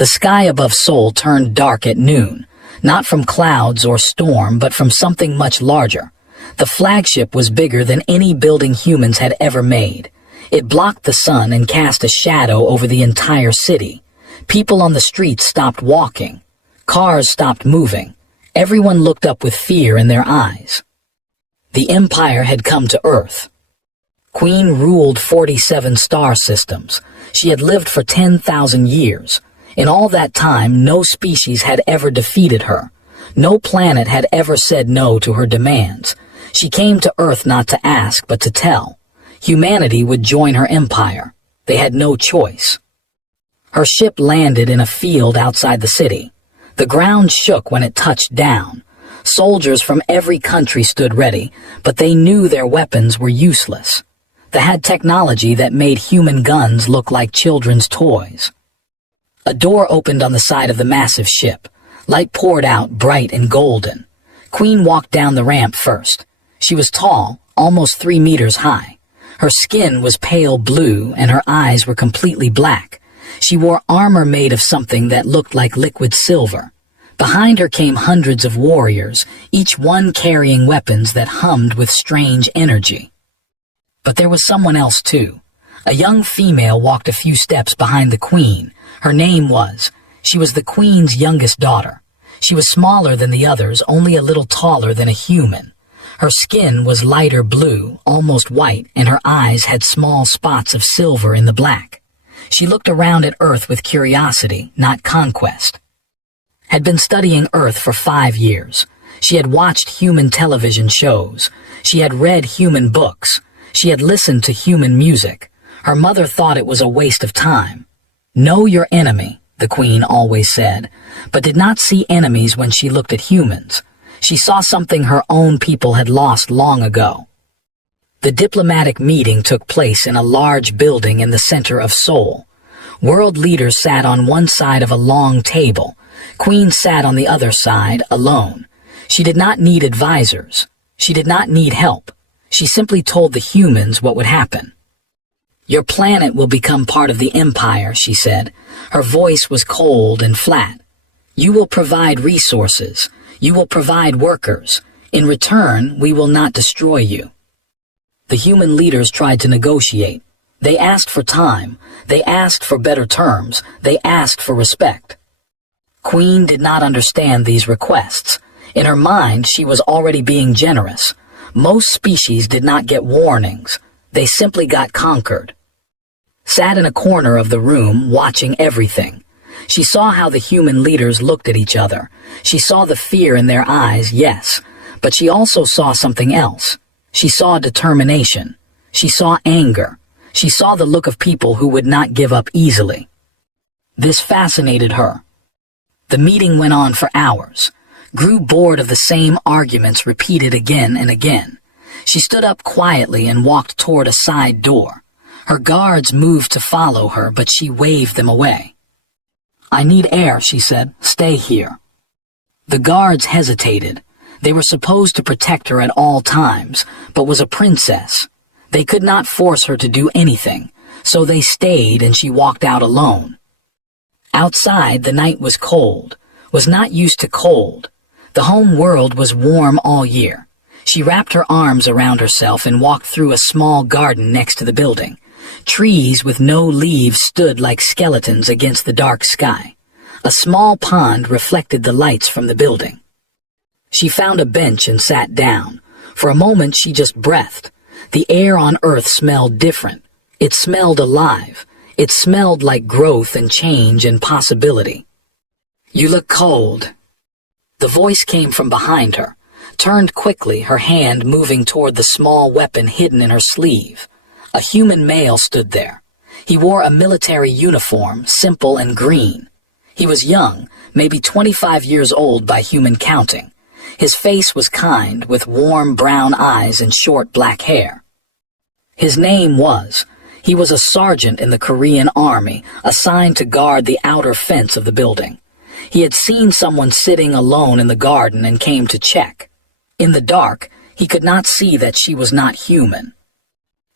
The sky above Seoul turned dark at noon, not from clouds or storm, but from something much larger. The flagship was bigger than any building humans had ever made. It blocked the sun and cast a shadow over the entire city. People on the streets stopped walking. Cars stopped moving. Everyone looked up with fear in their eyes. The Empire had come to Earth. Queen ruled 47 star systems. She had lived for 10,000 years. In all that time, no species had ever defeated her. No planet had ever said no to her demands. She came to Earth not to ask, but to tell. Humanity would join her empire. They had no choice. Her ship landed in a field outside the city. The ground shook when it touched down. Soldiers from every country stood ready, but they knew their weapons were useless. They had technology that made human guns look like children's toys. A door opened on the side of the massive ship. Light poured out, bright and golden. Queen walked down the ramp first. She was tall, almost 3 meters high. Her skin was pale blue and her eyes were completely black. She wore armor made of something that looked like liquid silver. Behind her came hundreds of warriors, each one carrying weapons that hummed with strange energy. But there was someone else too. A young female walked a few steps behind the queen. Her name was. She was the queen's youngest daughter. She was smaller than the others, only a little taller than a human. Her skin was lighter blue, almost white, and her eyes had small spots of silver in the black. She looked around at Earth with curiosity, not conquest. Had been studying Earth for 5 years. She had watched human television shows. She had read human books. She had listened to human music. Her mother thought it was a waste of time. Know your enemy, the queen always said, but did not see enemies when she looked at humans. She saw something her own people had lost long ago. The diplomatic meeting took place in a large building in the center of Seoul. World leaders sat on one side of a long table. Queen sat on the other side, alone. She did not need advisors. She did not need help. She simply told the humans what would happen. Your planet will become part of the empire, she said. Her voice was cold and flat. You will provide resources. You will provide workers. In return, we will not destroy you. The human leaders tried to negotiate. They asked for time. They asked for better terms. They asked for respect. Queen did not understand these requests. In her mind, she was already being generous. Most species did not get warnings. They simply got conquered. Sat in a corner of the room, watching everything. She saw how the human leaders looked at each other. She saw the fear in their eyes, yes, but she also saw something else. She saw determination. She saw anger. She saw the look of people who would not give up easily. This fascinated her. The meeting went on for hours. Grew bored of the same arguments repeated again and again. She stood up quietly and walked toward a side door. Her guards moved to follow her, but she waved them away. I need air, she said. Stay here. The guards hesitated. They were supposed to protect her at all times, but was a princess. They could not force her to do anything, so they stayed and she walked out alone. Outside, the night was cold, was not used to cold. The home world was warm all year. She wrapped her arms around herself and walked through a small garden next to the building. Trees with no leaves stood like skeletons against the dark sky. A small pond reflected the lights from the building. She found a bench and sat down. For a moment she just breathed. The air on Earth smelled different. It smelled alive. It smelled like growth and change and possibility. You look cold. The voice came from behind her, turned quickly, her hand moving toward the small weapon hidden in her sleeve. A human male stood there. He wore a military uniform, simple and green. He was young, maybe 25 years old by human counting. His face was kind, with warm brown eyes and short black hair. His name was. He was a sergeant in the Korean army, assigned to guard the outer fence of the building. He had seen someone sitting alone in the garden and came to check. In the dark, he could not see that she was not human.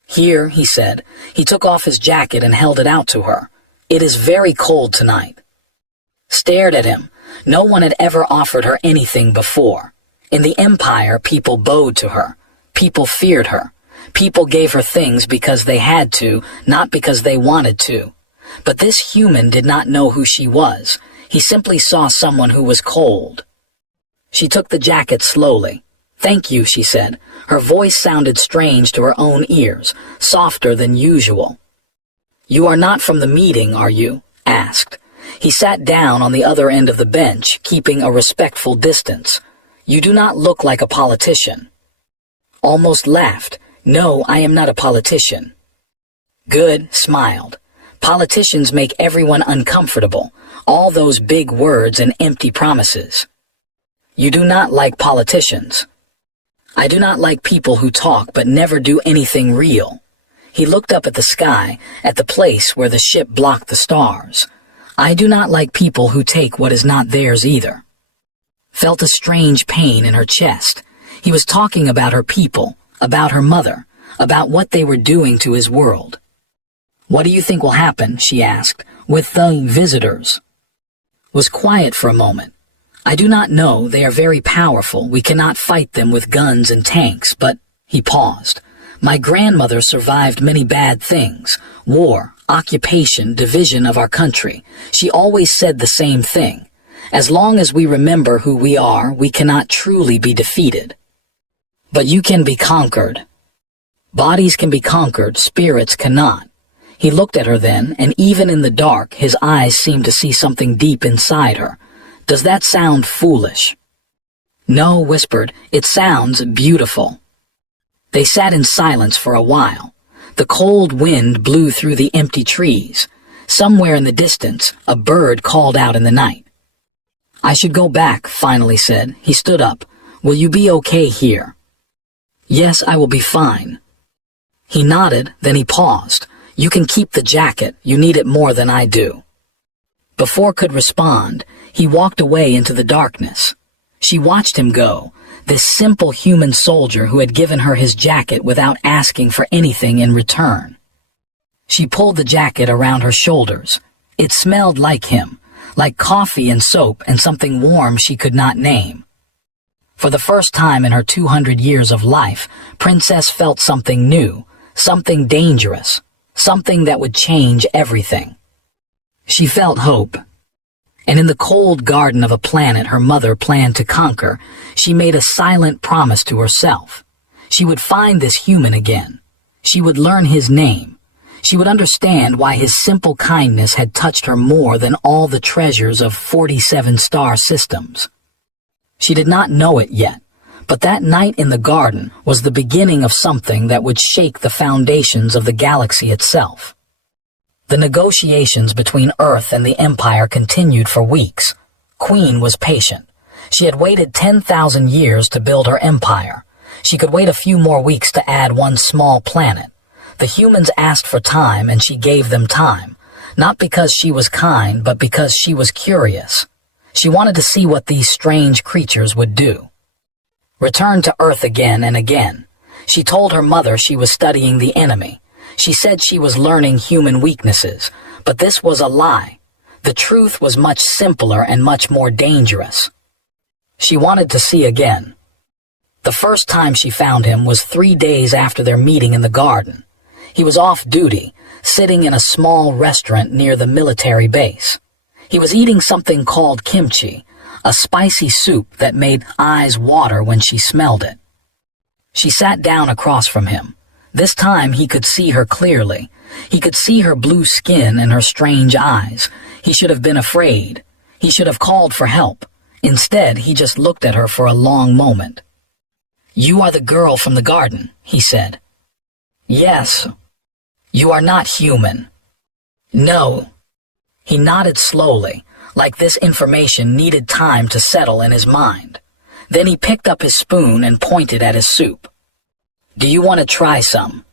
Here, he said. He took off his jacket and held it out to her. It is very cold tonight. stared at him. No one had ever offered her anything before. In the Empire, people bowed to her. People feared her. People gave her things because they had to, not because they wanted to. But this human did not know who she was. He simply saw someone who was cold. She took the jacket slowly. "Thank you," she said. Her voice sounded strange to her own ears, softer than usual. "You are not from the meeting, are you?" asked. He sat down on the other end of the bench, keeping a respectful distance. "You do not look like a politician." Almost laughed. "No, I am not a politician." Good, smiled. Politicians make everyone uncomfortable, all those big words and empty promises. "You do not like politicians." "I do not like people who talk but never do anything real." He looked up at the sky, at the place where the ship blocked the stars. "I do not like people who take what is not theirs either." Felt a strange pain in her chest. He was talking about her people, about her mother, about what they were doing to his world. "What do you think will happen," she asked, "with the visitors?" Was quiet for a moment. "I do not know. They are very powerful. We cannot fight them with guns and tanks, but—" He paused. "My grandmother survived many bad things. War, occupation, division of our country. She always said the same thing. As long as we remember who we are, we cannot truly be defeated. But you can be conquered. Bodies can be conquered, spirits cannot." He looked at her then, and even in the dark, his eyes seemed to see something deep inside her. "Does that sound foolish?" "No," whispered. "It sounds beautiful." They sat in silence for a while. The cold wind blew through the empty trees. Somewhere in the distance, a bird called out in the night. "I should go back," finally said. He stood up. "Will you be okay here?" "Yes, I will be fine." He nodded, then he paused. "You can keep the jacket. You need it more than I do." Before could respond, he walked away into the darkness. She watched him go, this simple human soldier who had given her his jacket without asking for anything in return. She pulled the jacket around her shoulders. It smelled like him, like coffee and soap and something warm she could not name. For the first time in her 200 years of life, Princess felt something new, something dangerous, something that would change everything. She felt hope. And in the cold garden of a planet her mother planned to conquer, she made a silent promise to herself. She would find this human again. She would learn his name. She would understand why his simple kindness had touched her more than all the treasures of 47 star systems. She did not know it yet, but that night in the garden was the beginning of something that would shake the foundations of the galaxy itself. The negotiations between Earth and the Empire continued for weeks. Queen was patient. She had waited 10,000 years to build her empire. She could wait a few more weeks to add one small planet. The humans asked for time, and she gave them time, not because she was kind, but because she was curious. She wanted to see what these strange creatures would do. Returned to Earth again and again. She told her mother she was studying the enemy. She said she was learning human weaknesses, but this was a lie. The truth was much simpler and much more dangerous. She wanted to see again. The first time she found him was 3 days after their meeting in the garden. He was off duty, sitting in a small restaurant near the military base. He was eating something called kimchi, a spicy soup that made eyes water when she smelled it. She sat down across from him. This time he could see her clearly. He could see her blue skin and her strange eyes. He should have been afraid. He should have called for help. Instead, he just looked at her for a long moment. "You are the girl from the garden," he said. "Yes." "You are not human." "No." He nodded slowly, like this information needed time to settle in his mind. Then he picked up his spoon and pointed at his soup. "Do you want to try some?"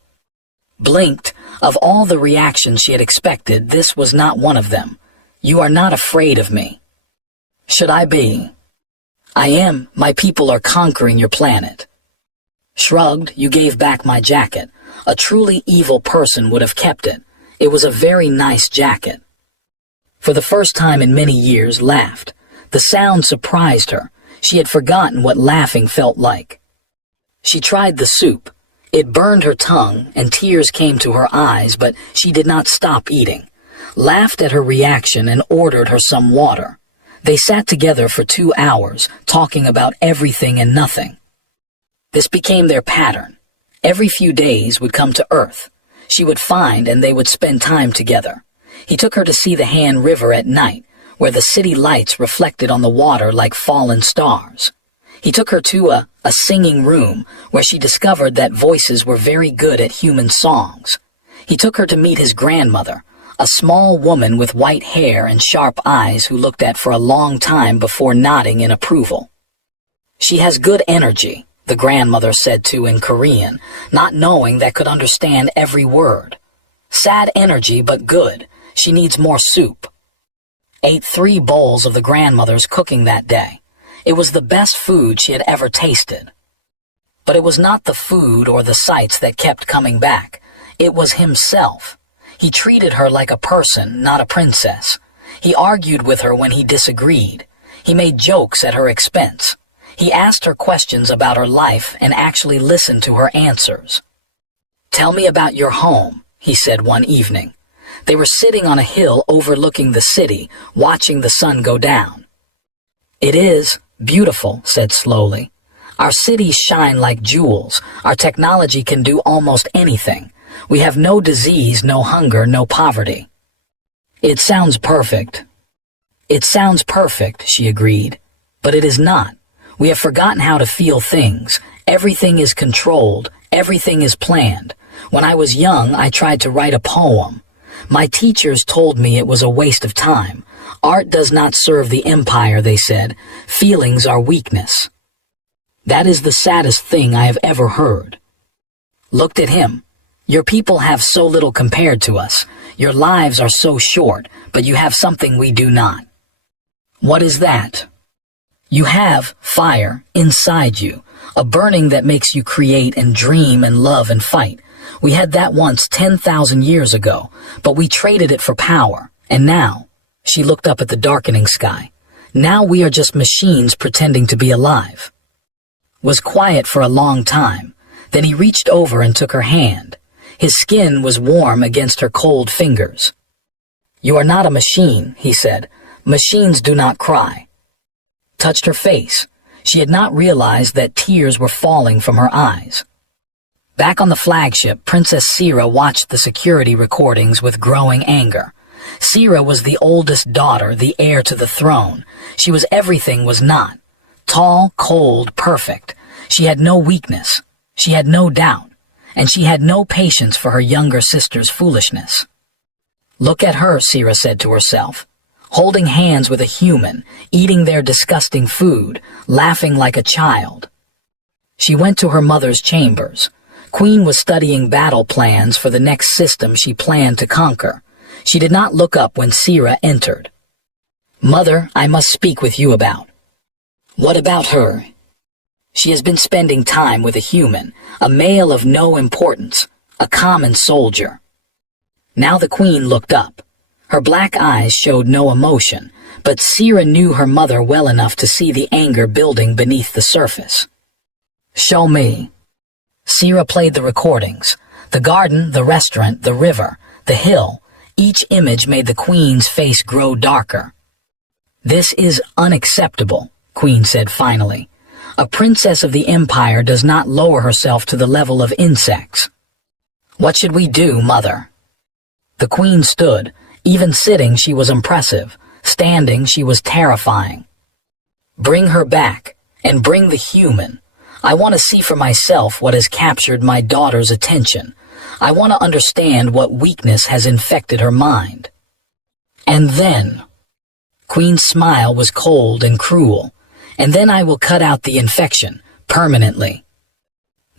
Blinked. Of all the reactions she had expected, this was not one of them. "You are not afraid of me." "Should I be?" "I am. My people are conquering your planet." Shrugged. "You gave back my jacket. A truly evil person would have kept it. It was a very nice jacket." for the first time in many years, laughed. The sound surprised her. She had forgotten what laughing felt like. She tried the soup. It burned her tongue, and tears came to her eyes, but she did not stop eating. Laughed at her reaction and ordered her some water. They sat together for 2 hours, talking about everything and nothing. This became their pattern. Every few days would come to Earth. She would find and they would spend time together. He took her to see the Han River at night, where the city lights reflected on the water like fallen stars. He took her to a singing room, where she discovered that voices were very good at human songs. He took her to meet his grandmother, a small woman with white hair and sharp eyes who looked at for a long time before nodding in approval. "She has good energy," the grandmother said to in Korean, not knowing that could understand every word. "Sad energy, but good. She needs more soup." Ate 3 bowls of the grandmother's cooking that day. It was the best food she had ever tasted. But it was not the food or the sights that kept coming back. It was himself. He treated her like a person, not a princess. He argued with her when he disagreed. He made jokes at her expense. He asked her questions about her life and actually listened to her answers. "Tell me about your home," he said one evening. They were sitting on a hill overlooking the city, watching the sun go down. "It is beautiful," said slowly. "Our cities shine like jewels. Our technology can do almost anything. We have no disease, no hunger, no poverty." "It sounds perfect." "It sounds perfect," she agreed. "But it is not. We have forgotten how to feel things. Everything is controlled. Everything is planned. When I was young, I tried to write a poem. My teachers told me it was a waste of time. Art does not serve the empire, they said. Feelings are weakness. That is the saddest thing I have ever heard." Looked at him. "Your people have so little compared to us. Your lives are so short, but you have something we do not." "What is that?" "You have fire inside you, a burning that makes you create and dream and love and fight. We had that once 10,000 years ago, but we traded it for power, and now," she looked up at the darkening sky, "now we are just machines pretending to be alive." Was quiet for a long time. Then he reached over and took her hand. His skin was warm against her cold fingers. "You are not a machine," he said. "Machines do not cry." Touched her face. She had not realized that tears were falling from her eyes. Back on the flagship, Princess Sira watched the security recordings with growing anger. Sira was the oldest daughter, the heir to the throne. She was everything was not. Tall, cold, perfect. She had no weakness. She had no doubt. And she had no patience for her younger sister's foolishness. "Look at her," Sira said to herself, holding hands with a human, eating their disgusting food, laughing like a child. She went to her mother's chambers. Queen was studying battle plans for the next system she planned to conquer. She did not look up when Sira entered. "Mother, I must speak with you about." "What about her?" "She has been spending time with a human, a male of no importance, a common soldier." Now the queen looked up. Her black eyes showed no emotion, but Sira knew her mother well enough to see the anger building beneath the surface. "Show me." Sira played the recordings. The garden, the restaurant, the river, the hill, each image made the queen's face grow darker. "This is unacceptable," Queen said finally. "A princess of the empire does not lower herself to the level of insects." "What should we do, mother?" The queen stood. Even sitting, she was impressive. Standing, she was terrifying. "Bring her back, and bring the human. I want to see for myself what has captured my daughter's attention. I want to understand what weakness has infected her mind." "And then," Queen's smile was cold and cruel, "and then I will cut out the infection, permanently."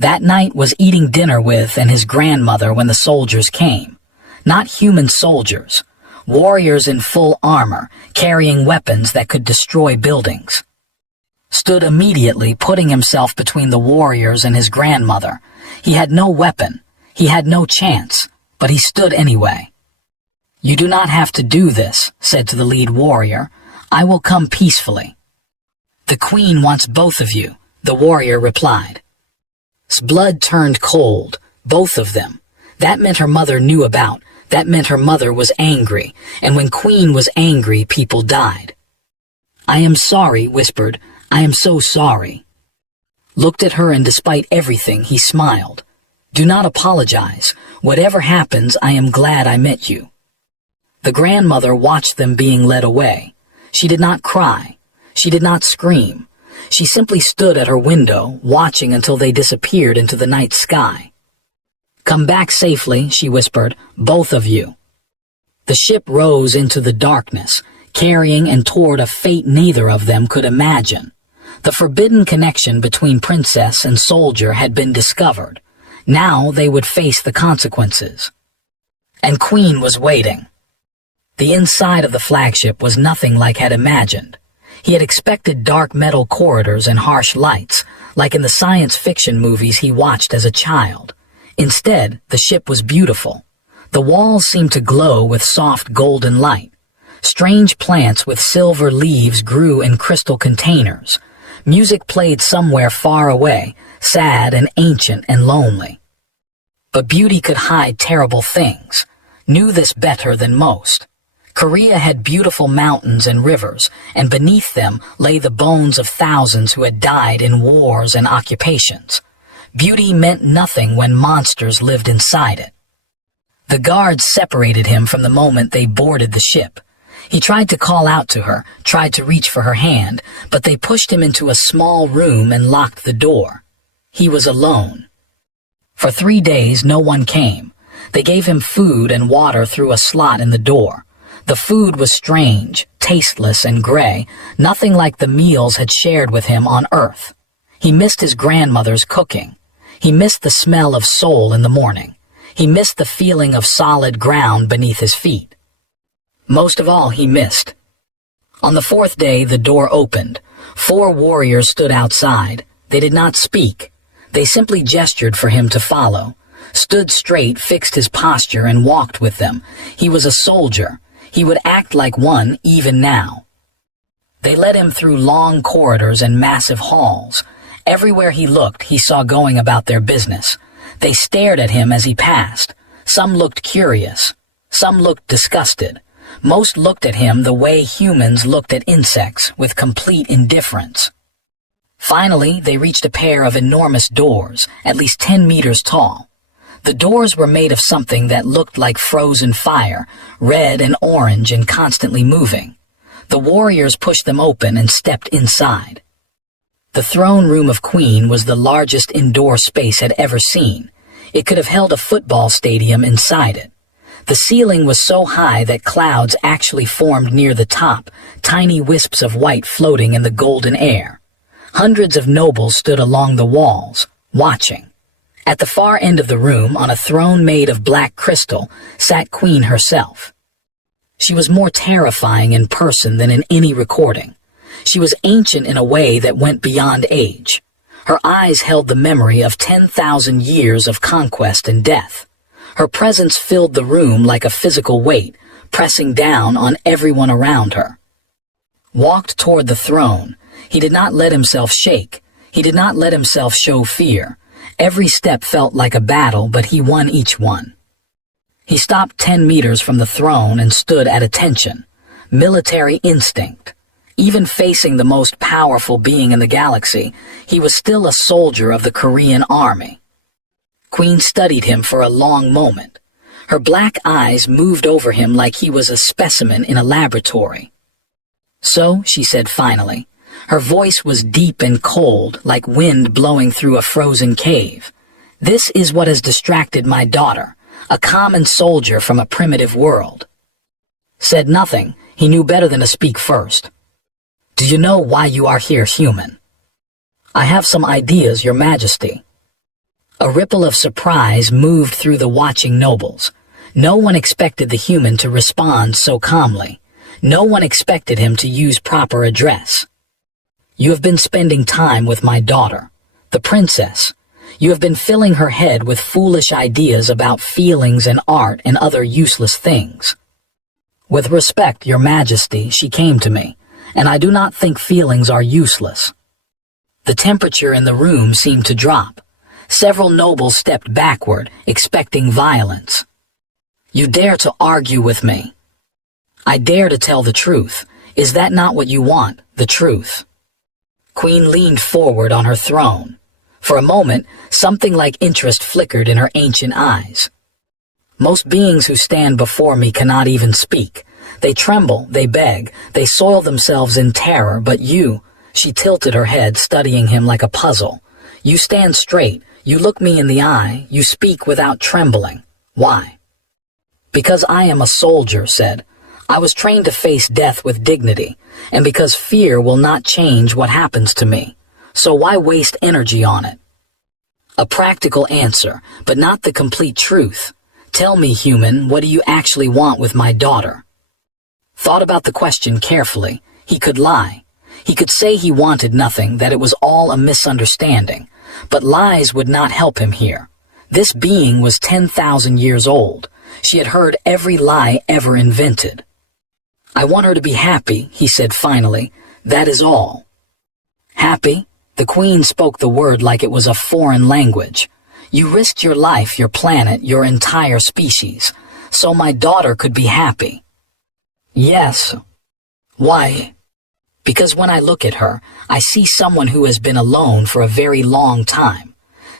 That night was eating dinner with and his grandmother when the soldiers came. Not human soldiers, warriors in full armor, carrying weapons that could destroy buildings. Stood immediately, putting himself between the warriors and his grandmother. He had no weapon, he had no chance, but he stood anyway. "You do not have to do this," said to the lead warrior. "I will come peacefully." "The queen wants both of you," the warrior replied. His blood turned cold, both of them. That meant her mother knew about. That meant her mother was angry, and when Queen was angry, people died. "I am sorry," whispered. "I am so sorry." Looked at her, and despite everything, he smiled. "Do not apologize. Whatever happens, I am glad I met you." The grandmother watched them being led away. She did not cry. She did not scream. She simply stood at her window, watching until they disappeared into the night sky. "Come back safely," she whispered, "both of you." The ship rose into the darkness, carrying and toward a fate neither of them could imagine. The forbidden connection between princess and soldier had been discovered. Now they would face the consequences. And Queen was waiting. The inside of the flagship was nothing like had imagined. He had expected dark metal corridors and harsh lights, like in the science fiction movies he watched as a child. Instead, the ship was beautiful. The walls seemed to glow with soft golden light. Strange plants with silver leaves grew in crystal containers. Music played somewhere far away, sad and ancient and lonely. But beauty could hide terrible things. Knew this better than most. Korea had beautiful mountains and rivers, and beneath them lay the bones of thousands who had died in wars and occupations. Beauty meant nothing when monsters lived inside it. The guards separated him from the moment they boarded the ship. He tried to call out to her, tried to reach for her hand, but they pushed him into a small room and locked the door. He was alone. For 3 days no one came. They gave him food and water through a slot in the door. The food was strange, tasteless, and gray, nothing like the meals had shared with him on Earth. He missed his grandmother's cooking. He missed the smell of soul in the morning. He missed the feeling of solid ground beneath his feet. Most of all, he missed. On the 4th day, the door opened. 4 warriors stood outside. They did not speak. They simply gestured for him to follow. Stood straight, fixed his posture, and walked with them. He was a soldier. He would act like one even now. They led him through long corridors and massive halls. Everywhere he looked, he saw going about their business. They stared at him as he passed. Some looked curious. Some looked disgusted. Most looked at him the way humans looked at insects, with complete indifference. Finally, they reached a pair of enormous doors, at least 10 meters tall. The doors were made of something that looked like frozen fire, red and orange and constantly moving. The warriors pushed them open and stepped inside. The throne room of Queen was the largest indoor space had ever seen. It could have held a football stadium inside it. The ceiling was so high that clouds actually formed near the top, tiny wisps of white floating in the golden air. Hundreds of nobles stood along the walls, watching. At the far end of the room, on a throne made of black crystal, sat Queen herself. She was more terrifying in person than in any recording. She was ancient in a way that went beyond age. Her eyes held the memory of 10,000 years of conquest and death. Her presence filled the room like a physical weight, pressing down on everyone around her. Walked toward the throne. He did not let himself shake. He did not let himself show fear. Every step felt like a battle, but he won each one. He stopped 10 meters from the throne and stood at attention. Military instinct. Even facing the most powerful being in the galaxy, he was still a soldier of the Korean army. Queen studied him for a long moment. Her black eyes moved over him like he was a specimen in a laboratory. "So," she said finally. Her voice was deep and cold, like wind blowing through a frozen cave. "This is what has distracted my daughter, a common soldier from a primitive world." Said nothing. He knew better than to speak first. "Do you know why you are here, human?" "I have some ideas, Your Majesty." A ripple of surprise moved through the watching nobles. No one expected the human to respond so calmly. No one expected him to use proper address. "You have been spending time with my daughter, the princess. You have been filling her head with foolish ideas about feelings and art and other useless things." "With respect, your majesty," she came to me, "and I do not think feelings are useless." The temperature in the room seemed to drop. Several nobles stepped backward, expecting violence. "You dare to argue with me?" "I dare to tell the truth. Is that not what you want, the truth?" Queen leaned forward on her throne. For a moment, something like interest flickered in her ancient eyes. "Most beings who stand before me cannot even speak. They tremble, they beg, they soil themselves in terror, but you," she tilted her head, studying him like a puzzle. "You stand straight, you look me in the eye, you speak without trembling. Why?" "Because I am a soldier," said. "I was trained to face death with dignity, and because fear will not change what happens to me. So why waste energy on it?" "A practical answer, but not the complete truth. Tell me, human, what do you actually want with my daughter?" Thought about the question carefully. He could lie. He could say he wanted nothing, that it was all a misunderstanding. But lies would not help him here. This being was 10,000 years old. She had heard every lie ever invented. "I want her to be happy," he said finally. "That is all." "Happy?" The queen spoke the word like it was a foreign language. "You risked your life, your planet, your entire species, so my daughter could be happy." "Yes." "Why?" "Because when I look at her, I see someone who has been alone for a very long time.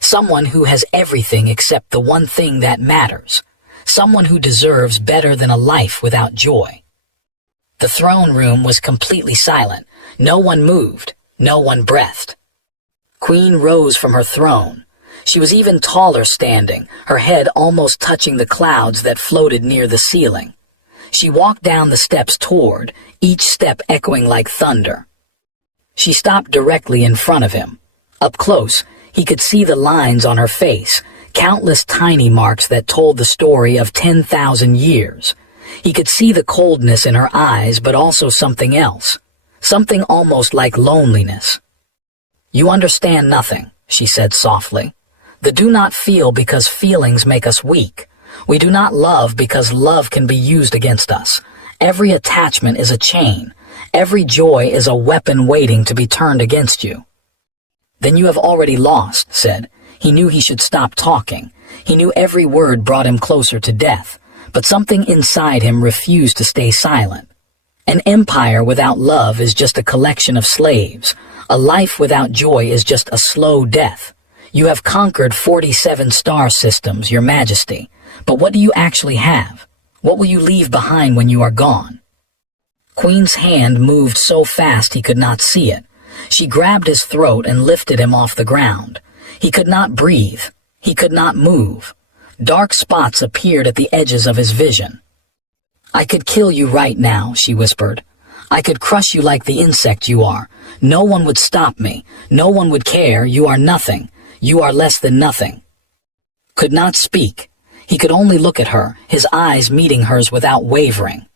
Someone who has everything except the one thing that matters. Someone who deserves better than a life without joy." The throne room was completely silent. No one moved. No one breathed. Queen rose from her throne. She was even taller standing, her head almost touching the clouds that floated near the ceiling. She walked down the steps toward, each step echoing like thunder. She stopped directly in front of him. Up close, he could see the lines on her face, countless tiny marks that told the story of 10,000 years. He could see the coldness in her eyes, but also something else, something almost like loneliness. "You understand nothing," she said softly. "The do not feel because feelings make us weak. We do not love because love can be used against us. Every attachment is a chain. Every joy is a weapon waiting to be turned against you." "Then you have already lost," said. He knew he should stop talking. He knew every word brought him closer to death, but something inside him refused to stay silent. An empire without love is just a collection of slaves. A life without joy is just a slow death. You have conquered 47 star systems, your majesty, but what do you actually have? What will you leave behind when you are gone? Queen's hand moved so fast he could not see it. She grabbed his throat and lifted him off the ground. He could not breathe. He could not move. Dark spots appeared at the edges of his vision. "I could kill you right now," she whispered. "I could crush you like the insect you are. No one would stop me. No one would care. You are nothing. You are less than nothing." Could not speak. He could only look at her, his eyes meeting hers without wavering.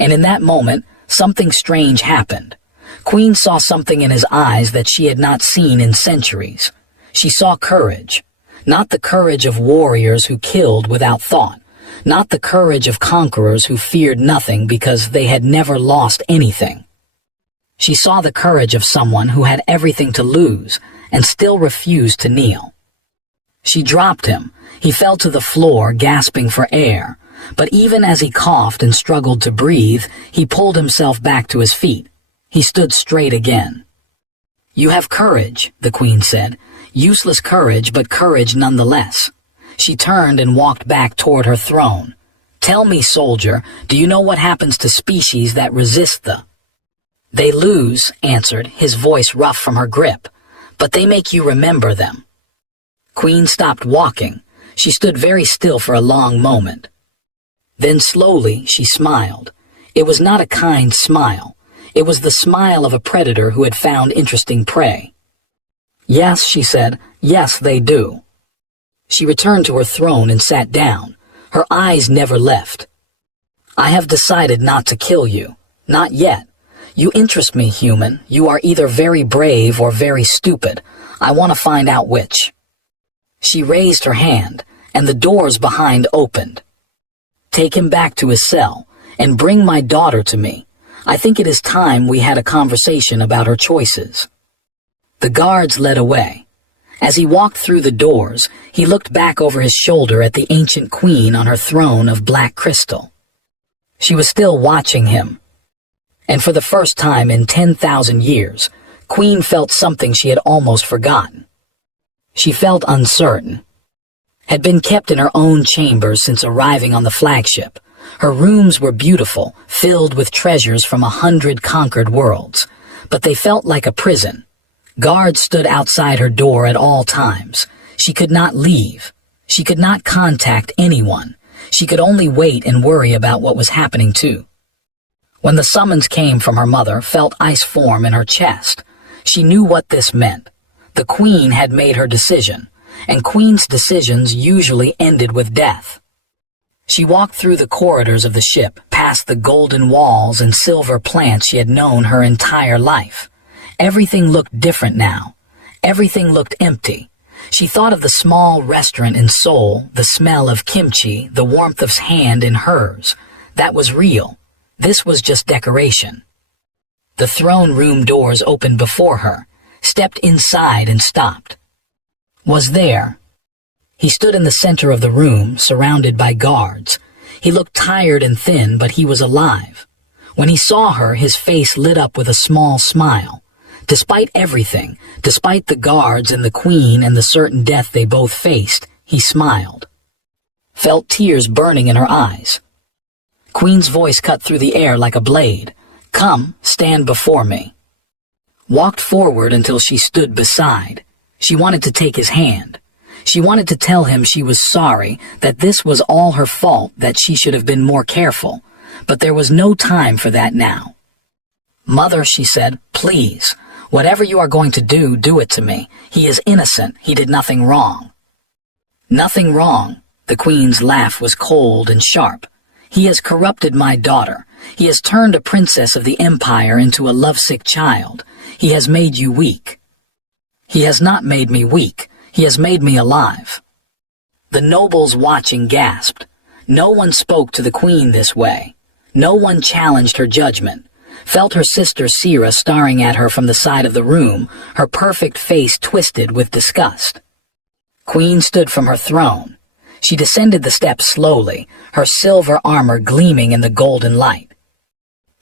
And in that moment, something strange happened. Queen saw something in his eyes that she had not seen in centuries. She saw courage. Not the courage of warriors who killed without thought. Not the courage of conquerors who feared nothing because they had never lost anything. She saw the courage of someone who had everything to lose and still refused to kneel. She dropped him. He fell to the floor, gasping for air. But even as he coughed and struggled to breathe, he pulled himself back to his feet. He stood straight again. "You have courage," the queen said. "Useless courage, but courage nonetheless." She turned and walked back toward her throne. "Tell me, soldier, do you know what happens to species that resist the—" "They lose," answered, his voice rough from her grip. "But they make you remember them." Queen stopped walking. She stood very still for a long moment. Then slowly she smiled. It was not a kind smile. It was the smile of a predator who had found interesting prey. "Yes," she said, "yes, they do." She returned to her throne and sat down. Her eyes never left. "I have decided not to kill you. Not yet. You interest me, human. You are either very brave or very stupid. I want to find out which." She raised her hand, and the doors behind opened. "Take him back to his cell. and bring my daughter to me. I think it is time we had a conversation about her choices." The guards led away. As he walked through the doors, he looked back over his shoulder at the ancient queen on her throne of black crystal. She was still watching him. And for the first time in 10,000 years, Queen felt something she had almost forgotten. She felt uncertain. Had been kept in her own chambers since arriving on the flagship. Her rooms were beautiful, filled with treasures from 100 conquered worlds, but they felt like a prison. Guards stood outside her door at all times. She could not leave. She could not contact anyone. She could only wait and worry about what was happening too. When the summons came from her mother, felt ice form in her chest. She knew what this meant. The queen had made her decision, and queen's decisions usually ended with death. She walked through the corridors of the ship, past the golden walls and silver plants she had known her entire life. Everything looked different now. Everything looked empty. She thought of the small restaurant in Seoul, the smell of kimchi, the warmth of his hand in hers. That was real. This was just decoration. The throne room doors opened before her, stepped inside and stopped. Was there. He stood in the center of the room, surrounded by guards. He looked tired and thin, but he was alive. When he saw her, his face lit up with a small smile. Despite everything, despite the guards and the queen and the certain death they both faced, he smiled. Felt tears burning in her eyes. Queen's voice cut through the air like a blade. "Come, stand before me." Walked forward until she stood beside. She wanted to take his hand. She wanted to tell him she was sorry, that this was all her fault, that she should have been more careful. But there was no time for that now. "Mother," she said, "please. Whatever you are going to do, do it to me. He is innocent. He did nothing wrong." "Nothing wrong." The queen's laugh was cold and sharp. "He has corrupted my daughter. He has turned a princess of the empire into a lovesick child. He has made you weak." "He has not made me weak. He has made me alive." The nobles watching gasped. No one spoke to the queen this way. No one challenged her judgment. Felt her sister Sira staring at her from the side of the room, her perfect face twisted with disgust. Queen stood from her throne. She descended the steps slowly, her silver armor gleaming in the golden light.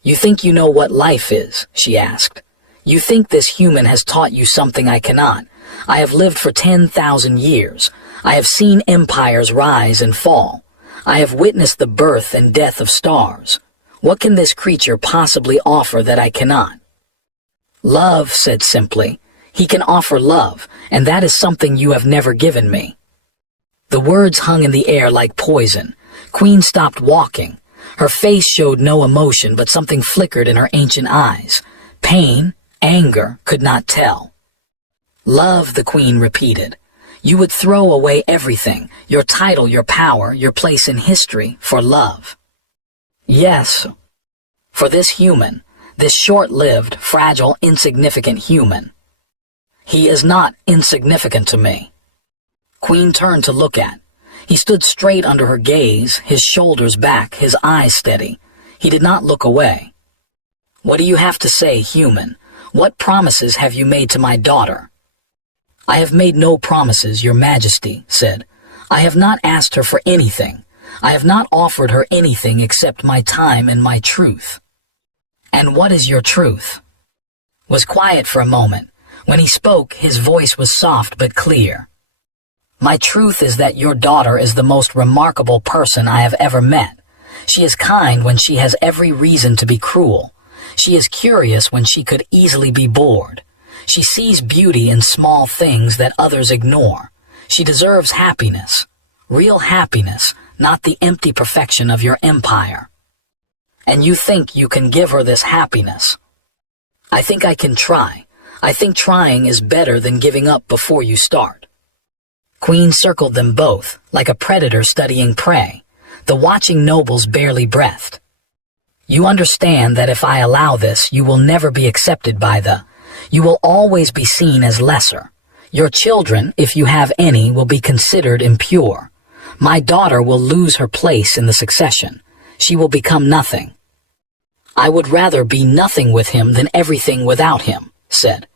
"You think you know what life is?" she asked. "You think this human has taught you something I cannot. I have lived for 10,000 years. I have seen empires rise and fall. I have witnessed the birth and death of stars. What can this creature possibly offer that I cannot?" "Love," said simply. "He can offer love, and that is something you have never given me." The words hung in the air like poison. Queen stopped walking. Her face showed no emotion, but something flickered in her ancient eyes. Pain, anger, could not tell. "Love," the queen repeated. "You would throw away everything, your title, your power, your place in history, for love." "Yes, for this human, this short-lived, fragile, insignificant human." "He is not insignificant to me." Queen turned to look at. He stood straight under her gaze, his shoulders back, his eyes steady. He did not look away. "What do you have to say, human? What promises have you made to my daughter?" "I have made no promises, your majesty," said. "I have not asked her for anything. I have not offered her anything except my time and my truth." "And what is your truth?" Was quiet for a moment. When he spoke, his voice was soft but clear. "My truth is that your daughter is the most remarkable person I have ever met. She is kind when she has every reason to be cruel. She is curious when she could easily be bored. She sees beauty in small things that others ignore. She deserves happiness. Real happiness, not the empty perfection of your empire. And you think you can give her this happiness?" "I think I can try. I think trying is better than giving up before you start." Queen circled them both, like a predator studying prey. The watching nobles barely breathed. "You understand that if I allow this, you will never be accepted by you will always be seen as lesser. Your children, if you have any, will be considered impure. My daughter will lose her place in the succession. She will become nothing. I would rather be nothing with him than everything without him, said.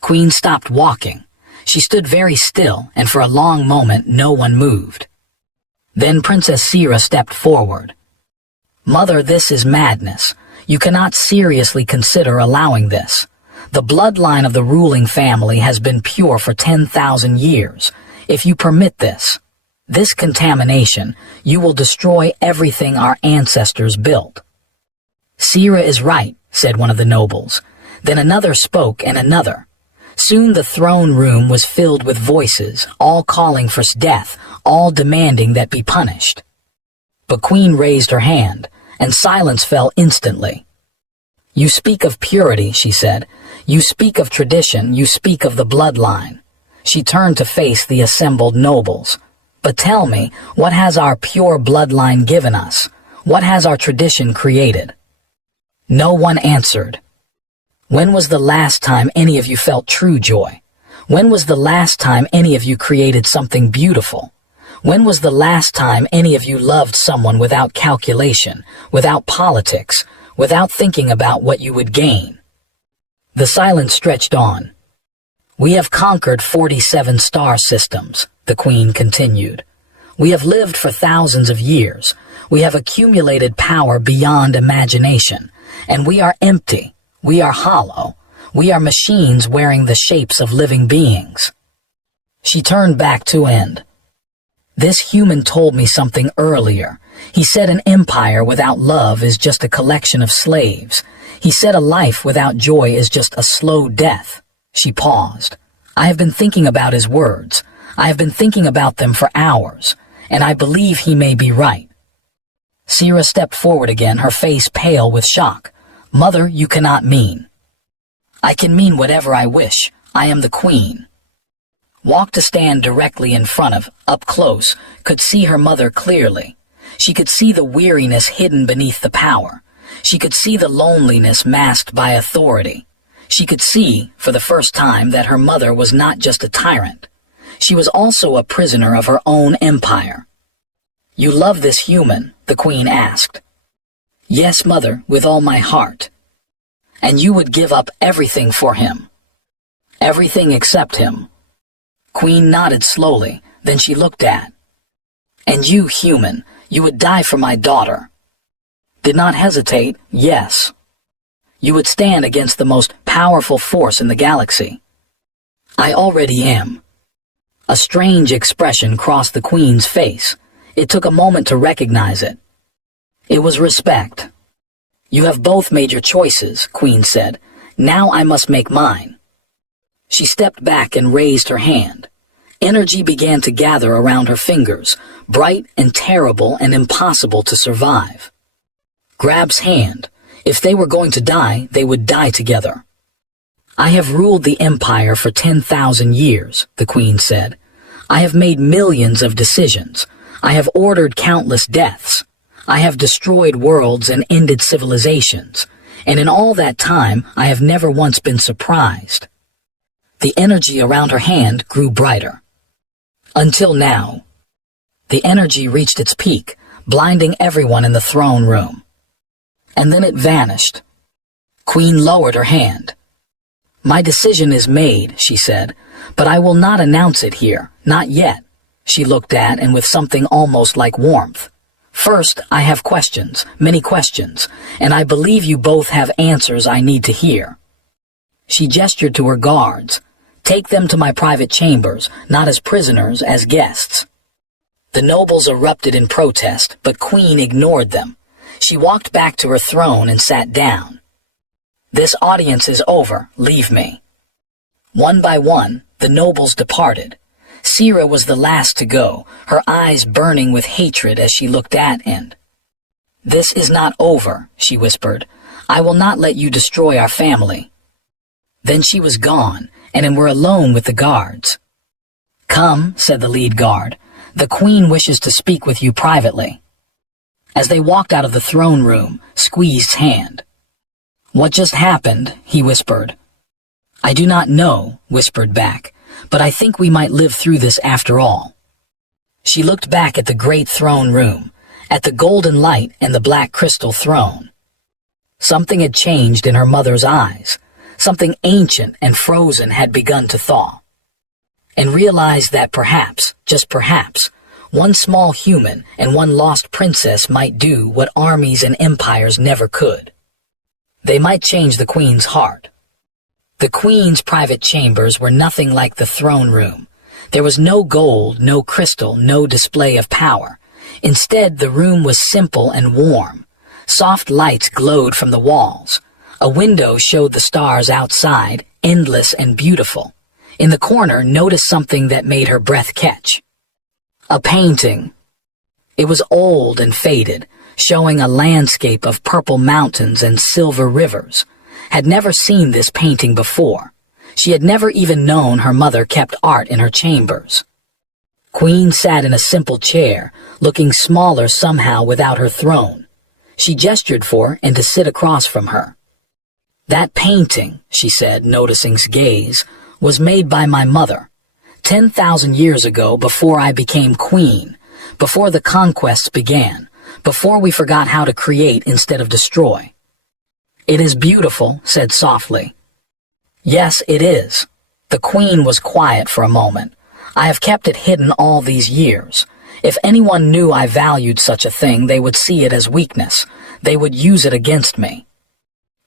Queen stopped walking. She stood very still, and for a long moment no one moved. Then Princess Sira stepped forward. Mother, this is madness. You cannot seriously consider allowing this. The bloodline of the ruling family has been pure for 10,000 years. If you permit this contamination, you will destroy everything our ancestors built. Sira is right, said one of the nobles. Then another spoke, and another. Soon the throne room was filled with voices, all calling for death, all demanding that be punished. But Queen raised her hand, and silence fell instantly. You speak of purity, she said. You speak of tradition, you speak of the bloodline. She turned to face the assembled nobles. But tell me, what has our pure bloodline given us? What has our tradition created? No one answered. When was the last time any of you felt true joy? When was the last time any of you created something beautiful? When was the last time any of you loved someone without calculation, without politics, without thinking about what you would gain? The silence stretched on. We have conquered 47 star systems, the Queen continued. We have lived for thousands of years. We have accumulated power beyond imagination, and we are empty. We are hollow. We are machines wearing the shapes of living beings. She turned back to end. This human told me something earlier. He said an empire without love is just a collection of slaves. He said a life without joy is just a slow death. She paused. I have been thinking about his words. I have been thinking about them for hours, and I believe he may be right. Sira stepped forward again, her face pale with shock. Mother, you cannot mean. I can mean whatever I wish. I am the Queen. Walked to stand directly in front of, up close, could see her mother clearly. She could see the weariness hidden beneath the power. She could see the loneliness masked by authority. She could see, for the first time, that her mother was not just a tyrant. She was also a prisoner of her own empire. You love this human? The Queen asked. Yes, mother, with all my heart. And you would give up everything for him? Everything except him. Queen nodded slowly, then she looked at. And you, human, you would die for my daughter. Did not hesitate, yes. You would stand against the most powerful force in the galaxy. I already am. A strange expression crossed the Queen's face. It took a moment to recognize it. It was respect. You have both made your choices, Queen said. Now I must make mine. She stepped back and raised her hand. Energy began to gather around her fingers, bright and terrible and impossible to survive. Grab's hand. If they were going to die, they would die together. I have ruled the empire for 10,000 years, the Queen said. I have made millions of decisions. I have ordered countless deaths. I have destroyed worlds and ended civilizations, and in all that time I have never once been surprised. The energy around her hand grew brighter. Until now. The energy reached its peak, blinding everyone in the throne room. And then it vanished. Queen lowered her hand. My decision is made, she said, but I will not announce it here, not yet. She looked at and with something almost like warmth. First, I have questions, many questions, and I believe you both have answers I need to hear. She gestured to her guards. Take them to my private chambers, not as prisoners, as guests. The nobles erupted in protest, but Queen ignored them. She walked back to her throne and sat down. This audience is over, leave me. One by one, the nobles departed. Sira was the last to go, her eyes burning with hatred as she looked at and. This is not over, she whispered. I will not let you destroy our family. Then she was gone, and were alone with the guards. Come, said the lead guard. The Queen wishes to speak with you privately. As they walked out of the throne room, squeezed hand. What just happened? He whispered. I do not know, whispered back, but I think we might live through this after all. She looked back at the great throne room, at the golden light and the black crystal throne. Something had changed in her mother's eyes. Something ancient and frozen had begun to thaw. And realized that perhaps, just perhaps, one small human and one lost princess might do what armies and empires never could. They might change the queen's heart. The queen's private chambers were nothing like the throne room. There was no gold, no crystal, no display of power. Instead, the room was simple and warm. Soft lights glowed from the walls. A window showed the stars outside, endless and beautiful. In the corner, noticed something that made her breath catch. A painting. It was old and faded, showing a landscape of purple mountains and silver rivers. Had never seen this painting before. She had never even known her mother kept art in her chambers. Queen sat in a simple chair, looking smaller somehow without her throne. She gestured for and to sit across from her. "That painting," she said, noticing his gaze, "was made by my mother. 10,000 years ago, before I became queen, before the conquests began, before we forgot how to create instead of destroy." "It is beautiful," said softly. "Yes, it is." The queen was quiet for a moment. "I have kept it hidden all these years. If anyone knew I valued such a thing, they would see it as weakness. They would use it against me."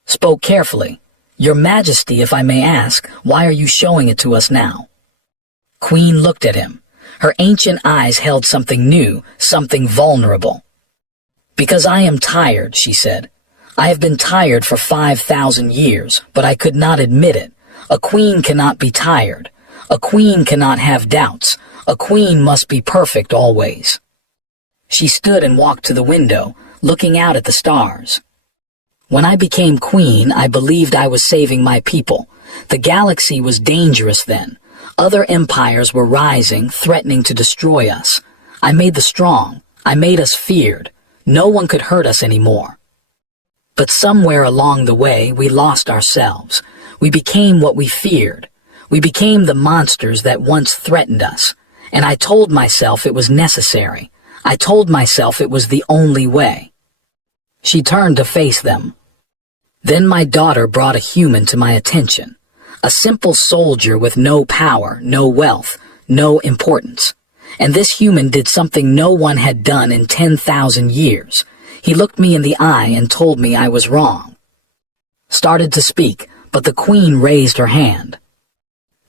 Spoke carefully. "Your Majesty, if I may ask, why are you showing it to us now?" Queen looked at him. Her ancient eyes held something new, something vulnerable. "Because I am tired," she said. "I have been tired for 5,000 years, but I could not admit it. A queen cannot be tired. A queen cannot have doubts. A queen must be perfect always." She stood and walked to the window, looking out at the stars. "When I became queen, I believed I was saving my people. The galaxy was dangerous then. Other empires were rising, threatening to destroy us. I made the strong. I made us feared. No one could hurt us anymore. But somewhere along the way, we lost ourselves. We became what we feared. We became the monsters that once threatened us. And I told myself it was necessary. I told myself it was the only way." She turned to face them. "Then my daughter brought a human to my attention. A simple soldier with no power, no wealth, no importance. And this human did something no one had done in 10,000 years. He looked me in the eye and told me I was wrong." Started to speak, but the queen raised her hand.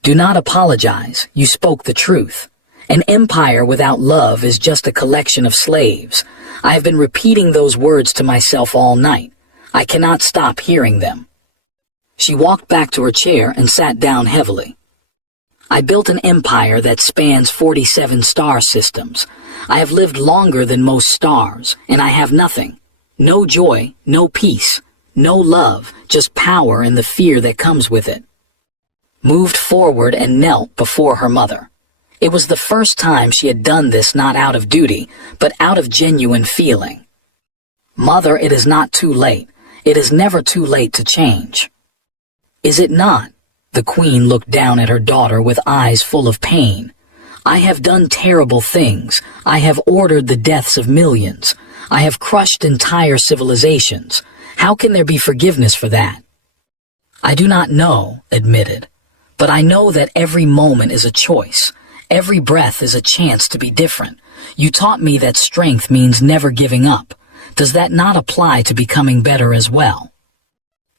"Do not apologize. You spoke the truth. An empire without love is just a collection of slaves. I have been repeating those words to myself all night. I cannot stop hearing them." She walked back to her chair and sat down heavily. "I built an empire that spans 47 star systems. I have lived longer than most stars, and I have nothing. No joy, no peace, no love, just power and the fear that comes with it." Moved forward and knelt before her mother. It was the first time she had done this not out of duty, but out of genuine feeling. "Mother, it is not too late. It is never too late to change." "Is it not?" The queen looked down at her daughter with eyes full of pain. "I have done terrible things. I have ordered the deaths of millions. I have crushed entire civilizations. How can there be forgiveness for that?" "I do not know," admitted. "But I know that every moment is a choice. Every breath is a chance to be different. You taught me that strength means never giving up. Does that not apply to becoming better as well?"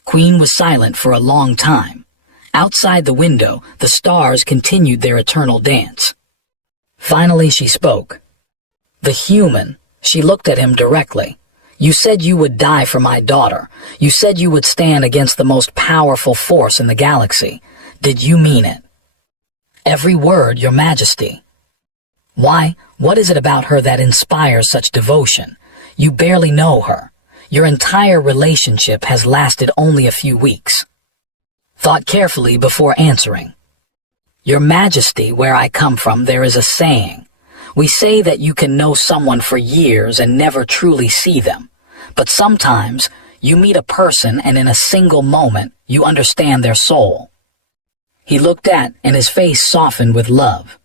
Queen was silent for a long time. Outside the window, the stars continued their eternal dance. Finally she spoke. "The human," she looked at him directly. "You said you would die for my daughter. You said you would stand against the most powerful force in the galaxy. Did you mean it?" "Every word, Your Majesty." "Why, what is it about her that inspires such devotion? You barely know her. Your entire relationship has lasted only a few weeks." Thought carefully before answering. "Your Majesty, where I come from, there is a saying. We say that you can know someone for years and never truly see them. But sometimes you meet a person and in a single moment you understand their soul." He looked at, and his face softened with love.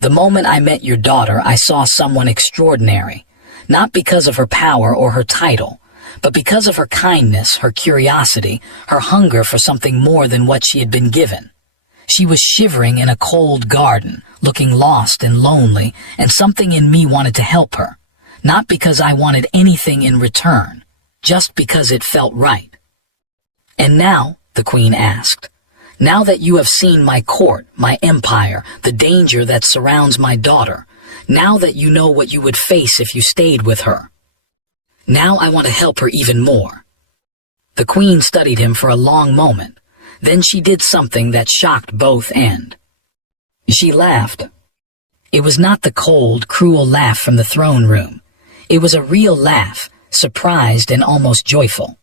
"The moment I met your daughter, I saw someone extraordinary. not because of her power or her title, but because of her kindness, her curiosity, her hunger for something more than what she had been given. She was shivering in a cold garden, looking lost and lonely, and something in me wanted to help her, not because I wanted anything in return, just because it felt right. "And now," the queen asked, "now that you have seen my court, my empire, the danger that surrounds my daughter, now that you know what you would face if you stayed with her, now I want to help her even more." The queen studied him for a long moment. Then she did something that shocked both and. She laughed. It was not the cold, cruel laugh from the throne room. It was a real laugh, surprised and almost joyful.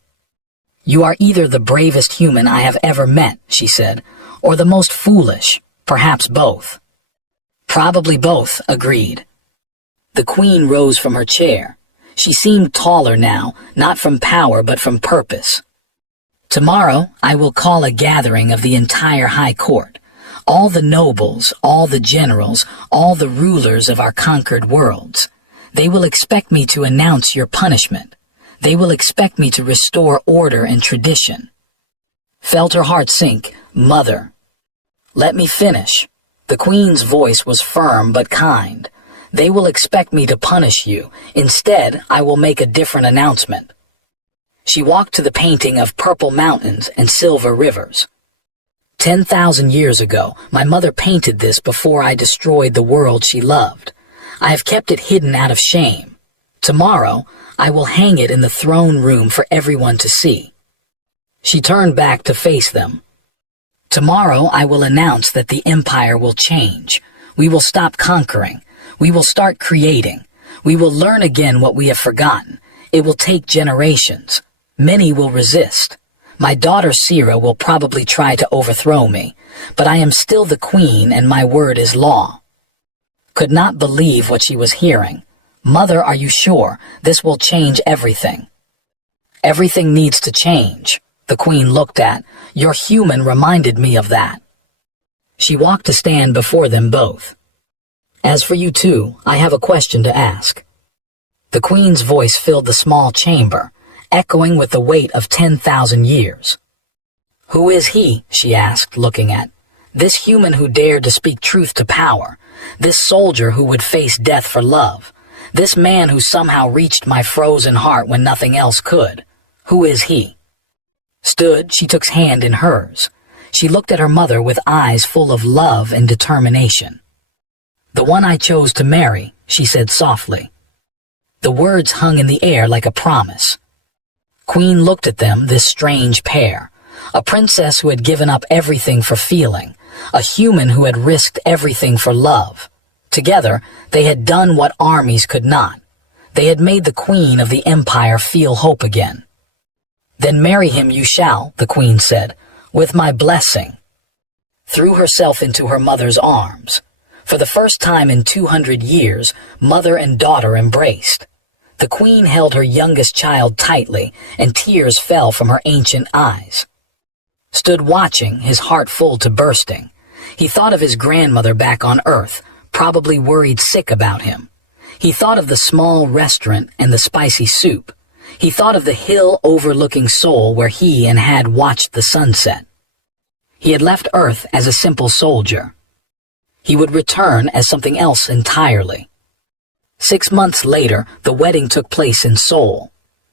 "You are either the bravest human I have ever met," she said, "or the most foolish, perhaps both." "Probably both," agreed. The queen rose from her chair. She seemed taller now, not from power but from purpose. "Tomorrow I will call a gathering of the entire high court, all the nobles, all the generals, all the rulers of our conquered worlds. They will expect me to announce your punishment. They will expect me to restore order and tradition." Felt her heart sink. "Mother." "Let me finish." The queen's voice was firm but kind. "They will expect me to punish you. Instead, I will make a different announcement." She walked to the painting of purple mountains and silver rivers. 10,000 years ago, my mother painted this before I destroyed the world she loved. I have kept it hidden out of shame. Tomorrow, I will hang it in the throne room for everyone to see. She turned back to face them. "Tomorrow, I will announce that the empire will change. We will stop conquering. We will start creating. We will learn again what we have forgotten. It will take generations. Many will resist. My daughter Sira will probably try to overthrow me, but I am still the queen and my word is law." Could not believe what she was hearing. "Mother, are you sure? This will change everything." "Everything needs to change," the queen looked at. "Your human reminded me of that." She walked to stand before them both. "As for you two, I have a question to ask." The queen's voice filled the small chamber, echoing with the weight of 10,000 years. "Who is he?" she asked, looking at. "This human who dared to speak truth to power. This soldier who would face death for love. This man who somehow reached my frozen heart when nothing else could. Who is he?" She took his hand in hers. She looked at her mother with eyes full of love and determination. "The one I chose to marry," she said softly. The words hung in the air like a promise. Queen looked at them, this strange pair. A princess who had given up everything for feeling. A human who had risked everything for love. Together, they had done what armies could not. They had made the queen of the empire feel hope again. "Then marry him you shall," the queen said, "with my blessing." Threw herself into her mother's arms. For the first time in 200 years, mother and daughter embraced. The queen held her youngest child tightly, and tears fell from her ancient eyes. Stood watching, his heart full to bursting. He thought of his grandmother back on Earth, probably worried sick about him. He thought of the small restaurant and the spicy soup. He thought of the hill overlooking Seoul where he and had watched the sunset. He had left Earth as a simple soldier. He would return as something else entirely. 6 months later, the wedding took place in Seoul.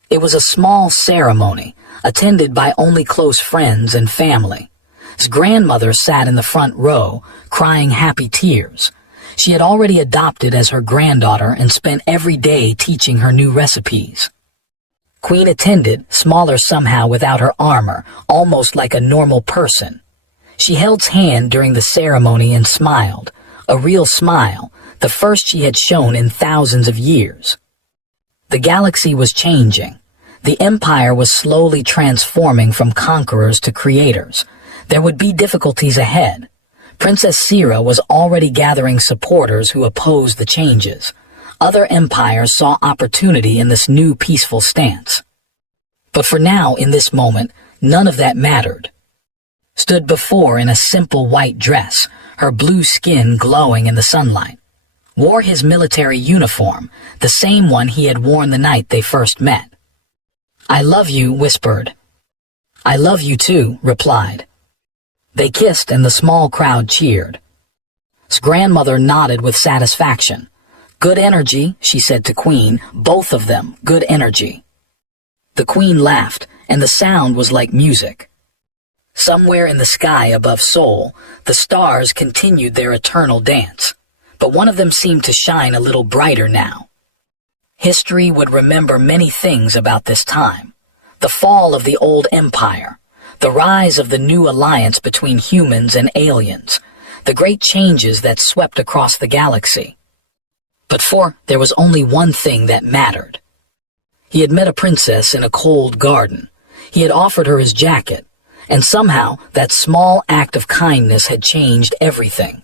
It was a small ceremony, attended by only close friends and family. His grandmother sat in the front row, crying happy tears. She had already adopted as her granddaughter and spent every day teaching her new recipes. Queen attended, smaller somehow without her armor, almost like a normal person. She held his hand during the ceremony and smiled, a real smile, the first she had shown in thousands of years. The galaxy was changing. The empire was slowly transforming from conquerors to creators. There would be difficulties ahead. Princess Sira was already gathering supporters who opposed the changes. Other empires saw opportunity in this new peaceful stance. But for now, in this moment, none of that mattered. Stood before in a simple white dress, her blue skin glowing in the sunlight. wore his military uniform, the same one he had worn the night they first met. "I love you," whispered. "I love you too," replied. They kissed and the small crowd cheered. His grandmother nodded with satisfaction. "Good energy," she said to Queen, "both of them, good energy." The Queen laughed, and the sound was like music. Somewhere in the sky above Seoul, the stars continued their eternal dance, but one of them seemed to shine a little brighter now. History would remember many things about this time: the fall of the old empire, the rise of the new alliance between humans and aliens, the great changes that swept across the galaxy. But there was only one thing that mattered. He had met a princess in a cold garden. He had offered her his jacket, and somehow that small act of kindness had changed everything.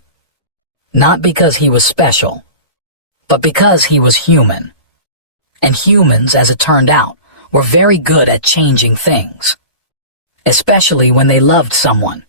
Not because he was special, but because he was human. And humans, as it turned out, were very good at changing things. Especially when they loved someone,